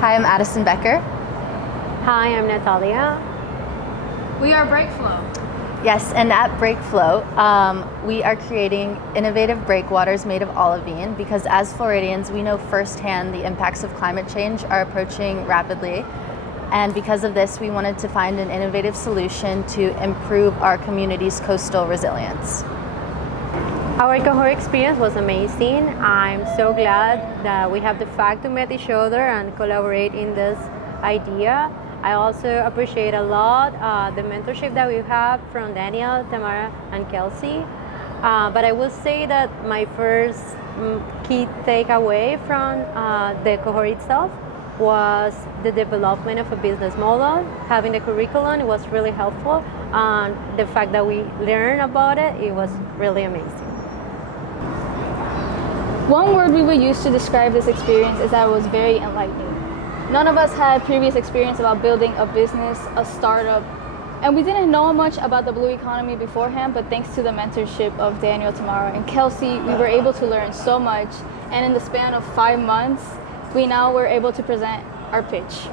Hi, I'm Addison Becker. Hi, I'm Natalia. We are Phlow. Yes, and at Phlow, we are creating innovative breakwaters made of olivine because as Floridians, we know firsthand the impacts of climate change are approaching rapidly. And because of this, we wanted to find an innovative solution to improve our community's coastal resilience. Our Cohort experience was amazing. I'm so glad that we have the fact to meet each other and collaborate in this idea. I also appreciate a lot the mentorship that we have from Daniel, Tamara, and Kelsey. But I will say that my first key takeaway from the Cohort itself was the development of a business model. Having the curriculum was really helpful, and the fact that we learned about it, it was really amazing. One word we would use to describe this experience is that it was very enlightening. None of us had previous experience about building a business, a startup, and we didn't know much about the blue economy beforehand, but thanks to the mentorship of Daniel, Tamara, and Kelsey, we were able to learn so much, and in the span of 5 months, we now were able to present our pitch.